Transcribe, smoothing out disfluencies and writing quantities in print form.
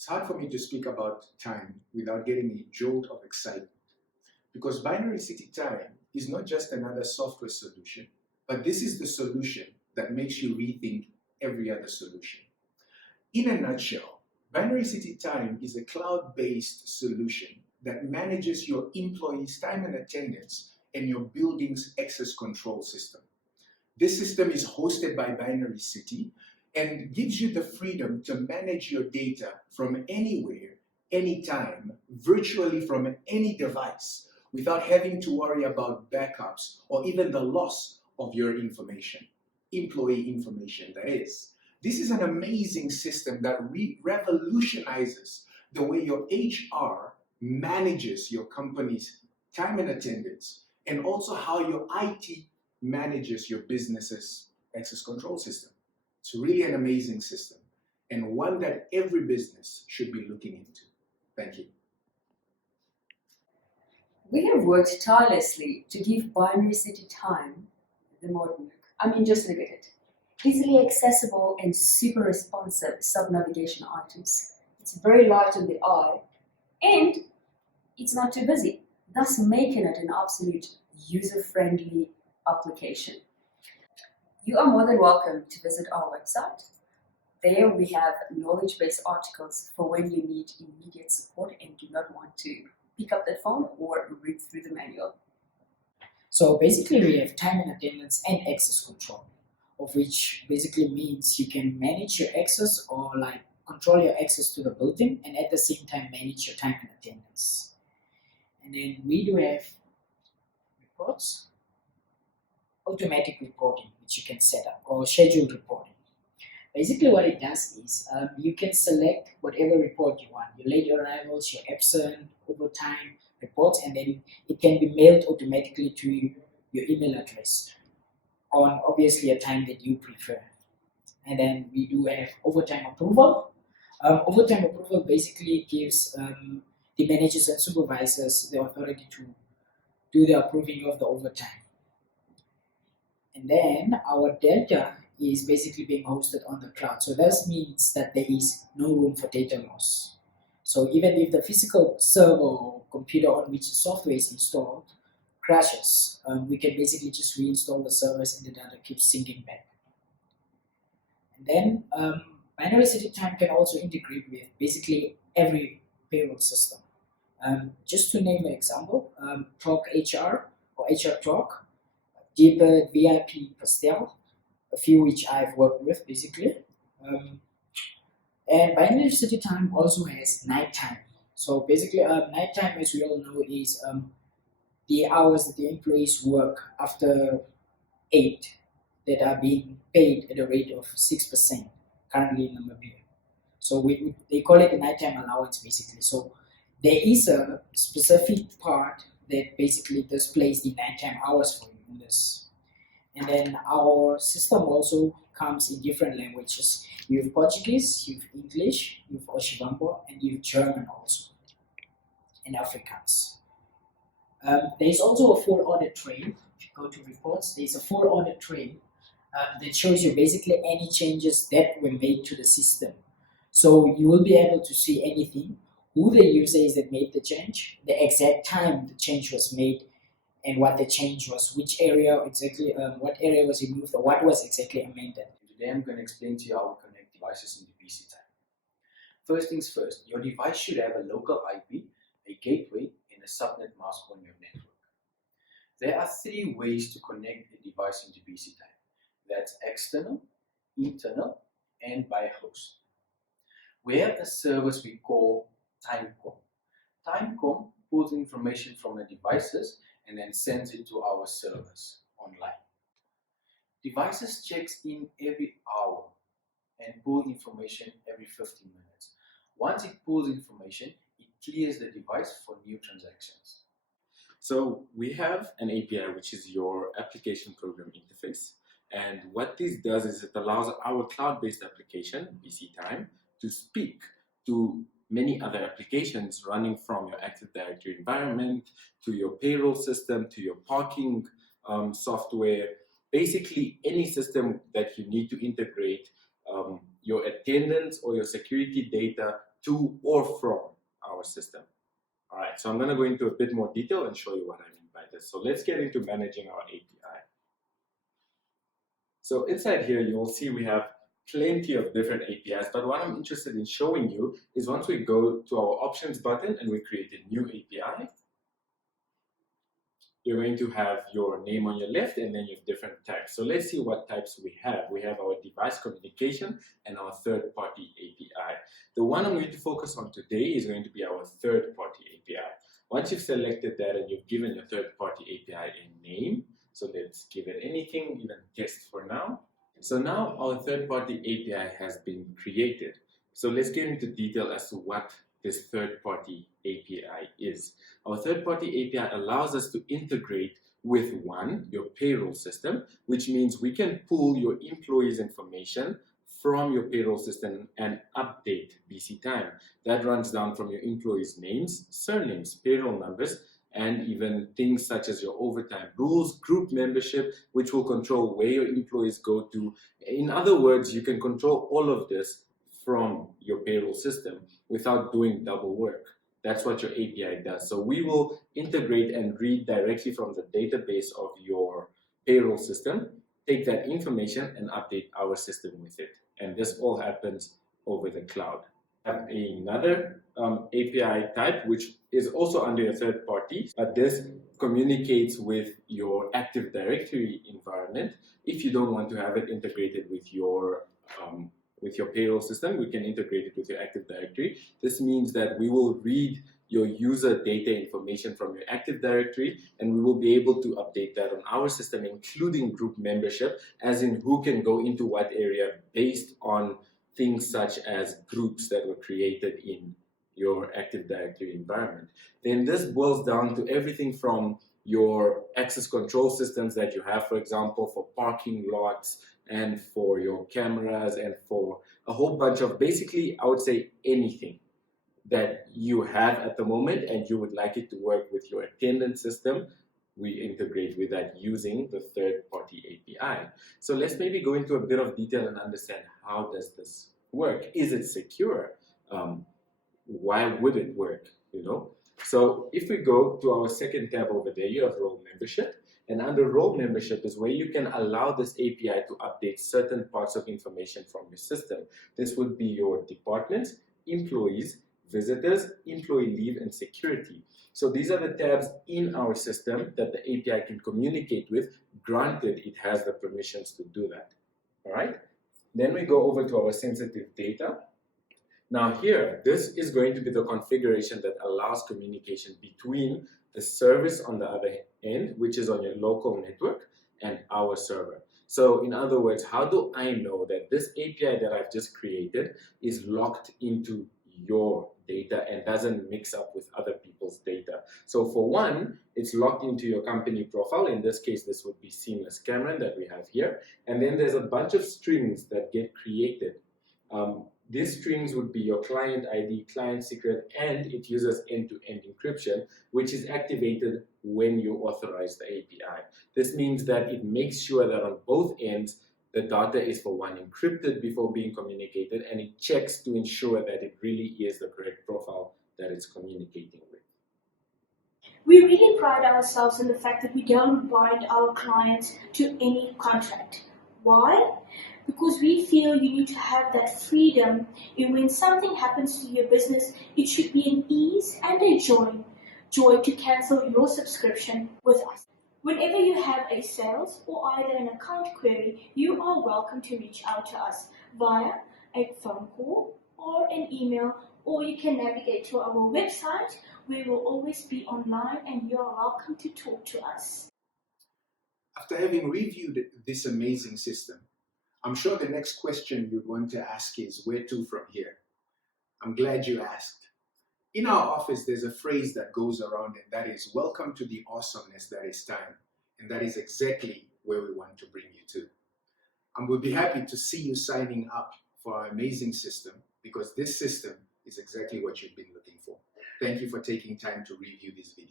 It's hard for me to speak about time without getting a jolt of excitement, because Binary City Time is not just another software solution, but this is the solution that makes you rethink every other solution. In a nutshell, Binary City Time is a cloud-based solution that manages your employees' time and attendance and your building's access control system. This system is hosted by Binary City and gives you the freedom to manage your data from anywhere, anytime, virtually from any device, without having to worry about backups or even the loss of your information, employee information, that is. This is an amazing system that revolutionizes the way your HR manages your company's time and attendance, and also how your IT manages your business's access control system. It's really an amazing system, and one that every business should be looking into. Thank you. We have worked tirelessly to give Binary City Time the modern look. I mean, just look at it. Easily accessible and super responsive sub-navigation items. It's very light on the eye, and it's not too busy, thus making it an absolute user-friendly application. You are more than welcome to visit our website. There we have knowledge-based articles for when you need immediate support and do not want to pick up that phone or read through the manual. So basically we have time and attendance and access control, of which basically means you can manage your access or like control your access to the building and at the same time manage your time and attendance. And then we do have reports, automatic reporting, which you can set up, or scheduled reporting. Basically what it does is you can select whatever report you want, your late arrivals, your absent, overtime reports, and then it can be mailed automatically to your email address on obviously a time that you prefer. And then we do have overtime approval. Overtime approval basically gives the managers and supervisors the authority to do the approving of the overtime. And then our data is basically being hosted on the cloud. So that means that there is no room for data loss. So even if the physical server or computer on which the software is installed crashes, we can basically just reinstall the servers and the data keeps syncing back. And then Binary City Time can also integrate with basically every payroll system. Just to name an example, Talk HR or HR Talk, Deeper, VIP, Pastel, a few which I've worked with basically. And Binary City Time also has nighttime. So basically nighttime, as we all know, is the hours that the employees work after 8 that are being paid at a rate of 6% currently in Namibia. So they call it the nighttime allowance basically. So there is a specific part that basically displays the nighttime hours for you in this. And then our system also comes in different languages. You have Portuguese, you have English, you have Oshivambo, and you have German also, and Afrikaans. There's also a full audit trail. If you go to reports, there's a full audit trail that shows you basically any changes that were made to the system. So you will be able to see anything, who the user is that made the change, the exact time the change was made, and what the change was, which area exactly, what area was removed, or what was exactly amended. Today I'm going to explain to you how we connect devices in the BC Time. First things first, your device should have a local IP, a gateway, and a subnet mask on your network. There are 3 ways to connect a device into BC Time. That's external, internal, and by host. We have a service we call Timecom. Timecom pulls information from the devices and then sends it to our servers online. Devices checks in every hour and pulls information every 15 minutes. Once it pulls information, it clears the device for new transactions. So we have an API, which is your application program interface. And what this does is it allows our cloud-based application, BC Time, to speak to many other applications running from your Active Directory environment to your payroll system to your parking software, basically any system that you need to integrate your attendance or your security data to or from our system. All right, so I'm going to go into a bit more detail and show you what I mean by this. So let's get into managing our API. So inside here, you will see we have plenty of different APIs, but what I'm interested in showing you is once we go to our options button and we create a new API, you're going to have your name on your left and then you have different types. So let's see what types we have. We have our device communication and our third-party API. The one I'm going to focus on today is going to be our third-party API. Once you've selected that and you've given your third-party API a name, so let's give it anything, even test for now. So now our third-party API has been created. So let's get into detail as to what this third-party API is. Our third-party API allows us to integrate with one, your payroll system, which means we can pull your employees' information from your payroll system and update BC Time. That runs down from your employees' names, surnames, payroll numbers, and even things such as your overtime rules, group membership, which will control where your employees go to. In other words, you can control all of this from your payroll system without doing double work. That's what your API does. So we will integrate and read directly from the database of your payroll system, take that information and update our system with it. And this all happens over the cloud. I have another API type, which is also under your third party, but this communicates with your Active Directory environment. If you don't want to have it integrated with your payroll system, we can integrate it with your Active Directory. This means that we will read your user data information from your Active Directory, and we will be able to update that on our system, including group membership, as in who can go into what area based on things such as groups that were created in your Active Directory environment. Then this boils down to everything from your access control systems that you have, for example, for parking lots and for your cameras and for a whole bunch of, basically, I would say anything that you have at the moment and you would like it to work with your attendance system. We integrate with that using the third-party API. So let's maybe go into a bit of detail and understand how does this work. Is it secure? Why would it work? So if we go to our second tab over there, you have role membership. And under role membership is where you can allow this API to update certain parts of information from your system. This would be your departments, employees, visitors, employee leave, and security. So these are the tabs in our system that the API can communicate with, granted it has the permissions to do that. All right? Then we go over to our sensitive data. Now here, this is going to be the configuration that allows communication between the service on the other end, which is on your local network, and our server. So in other words, how do I know that this API that I've just created is locked into your data and doesn't mix up with other people's data? So for one, it's locked into your company profile. In this case, this would be Seamless Cameron that we have here. And then there's a bunch of strings that get created. These strings would be your client ID, client secret, and it uses end-to-end encryption, which is activated when you authorize the API. This means that it makes sure that on both ends, the data is, for one, encrypted before being communicated, and it checks to ensure that it really is the correct profile that it's communicating with. We really pride ourselves in the fact that we don't bind our clients to any contract. Why? Because we feel you need to have that freedom, and when something happens to your business, it should be an ease and a joy to cancel your subscription with us. Whenever you have a sales or either an account query, you are welcome to reach out to us via a phone call or an email, or you can navigate to our website. We will always be online and you are welcome to talk to us. After having reviewed this amazing system, I'm sure the next question you'd want to ask is, where to from here? I'm glad you asked. In our office, there's a phrase that goes around, and that is, welcome to the awesomeness that is time. And that is exactly where we want to bring you to. And we'll be happy to see you signing up for our amazing system, because this system is exactly what you've been looking for. Thank you for taking time to review this video.